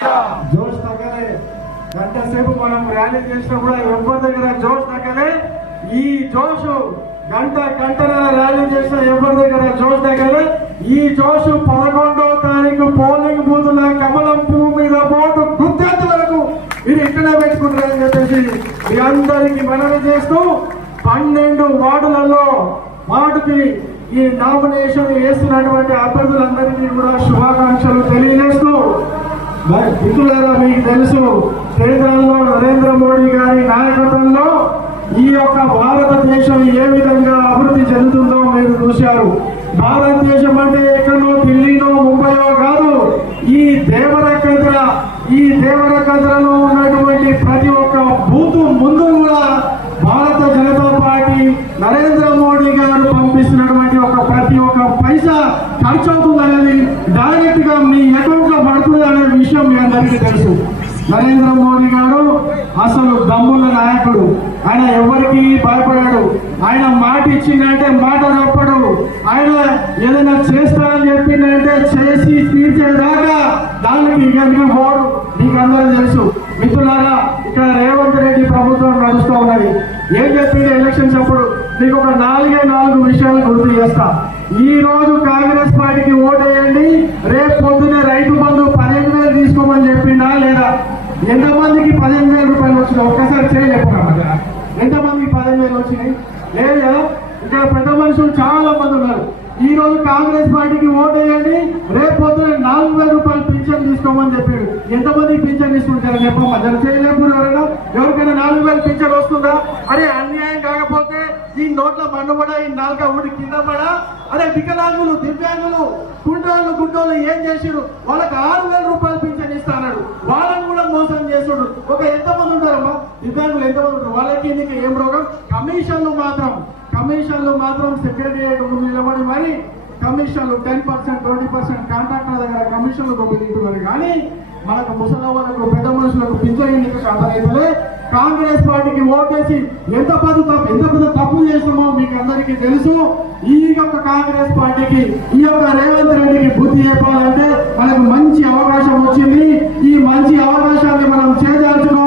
జోష్ తగ్గలే. గంట సేపు మనం ర్యాలీ చేసినా కూడా ఎవరి దగ్గర జోష్ తగ్గలే. ఈ జోషు గంటల ర్యాలీ చేసిన ఎవరి దగ్గర జోష్ తగ్గలే. ఈ జోషు 11వ తారీఖు పోలింగ్ బూతుల కమలం పువ్వు మీద ఓటు గుర్తెత్త వరకు మీరు ఇక్కడే పెట్టుకుంటారని చెప్పేసి మీ అందరికీ మనవి చేస్తూ 12 వార్డులలో వార్డుకి ఈ నామినేషన్ వేస్తున్నటువంటి అభ్యర్థులందరికీ కూడా శుభాకాంక్షలు తెలియజేస్తూ, మిత్రులారా మీకు తెలుసు కేంద్రంలో నరేంద్ర మోడీ గారి నాయకత్వంలో ఈ యొక్క భారతదేశం ఏ విధంగా అభివృద్ధి చెందుతుందో మీరు చూశారు. భారతదేశం అంటే ఎక్కడో ఢిల్లీనో ముంబైలో కాదు, ఈ దేవరకద్రలో ఉన్నటువంటి ప్రతి ఒక్క బూతు ముందు కూడా భారత జనతా పార్టీ నరేంద్ర మోడీ గారు పంపిస్తున్నటువంటి ప్రతి ఒక్క పైసా ఖర్చు అవుతుందనేది డైరెక్ట్ గా మీ అకౌంట్ లో పడుతుంది అనే విషయం మీ అందరికీ తెలుసు. నరేంద్ర మోడీ గారు అసలు దమ్మున్న నాయకుడు. ఆయన ఎవరికి భయపడాడు. ఆయన మాట ఇచ్చిందంటే మాట తప్పడు. ఆయన ఏదైనా చేస్తా అని చెప్పిందంటే చేసి తీర్చేదాకా దానికి ఇక్కడికి పోడు. మీకు అందరూ తెలుసు. మిత్రులారా, ఇక్కడ రేవంత్ రెడ్డి ప్రభుత్వం నడుస్తూ ఉన్నది. ఏం చెప్పింది ఎలక్షన్స్ అప్పుడు? మీకు ఒక 4 విషయాలు గుర్తు చేస్తా. ఈ రోజు కాంగ్రెస్ పార్టీకి ఓటేయండి, రేపు పొద్దునే రైతు బంధు 15,000 తీసుకోమని చెప్పిందా లేదా? ఎంతమందికి 15,000 రూపాయలు వచ్చినాయి? ఒక్కసారి చేయలేకపోయినా ఎంతమందికి 15,000 వచ్చినాయి? లేదు కదా. ఇక్కడ పెద్ద మనుషులు చాలా మంది ఉన్నారు. ఈ రోజు కాంగ్రెస్ పార్టీకి ఓటేయండి, రేపు పొద్దున 4,000 రూపాయలు పింఛన్ తీసుకోమని చెప్పాడు. ఎంతమందికి పింఛన్ తీసుకుంటారు చెప్పమ్మా? జర చేయలేకపోయినా ఎవరికైనా 4,000 పింఛన్ వస్తుందా? అరే అన్యాయం కాకపోతే ఈ నోట్ల మన్నుబడ, ఈ 4 ఊడి కింద పడా? అరే వికలాంగులు, దివ్యాంగులు, గుడ్డోళ్ళు ఏం చేసాడు? వాళ్ళకి 6,000 రూపాయలు పింఛన్ ఇస్తాడు. వాళ్ళని కూడా మోసం చేస్తుడు. ఎంతమంది ఉంటారమ్మా దివ్యాంగులు? ఎంతమంది ఉంటారు? వాళ్ళకి నీకు ఏం రోగం? కమిషన్లు మాత్రం సెక్రటరియట్ ముందు నిలబడి మరి కమిషన్లు 10%, 20% కాంట్రాక్టర్ దగ్గర కమిషన్లు దొబ్బతింటున్నారు. కానీ మనకు ముసలి వాళ్ళకు, పెద్ద మనుషులకు పింఛన్ కాదైతే కాంగ్రెస్ పార్టీకి ఓటేసి ఎంత పెద్ద తప్పు చేస్తామో మీకు అందరికీ తెలుసు. ఈ యొక్క కాంగ్రెస్ పార్టీకి, ఈ యొక్క రేవంత్ రెడ్డికి బుద్ధి చెప్పాలంటే మనకు మంచి అవకాశం వచ్చింది. ఈ మంచి అవకాశాన్ని మనం చేజార్చుకో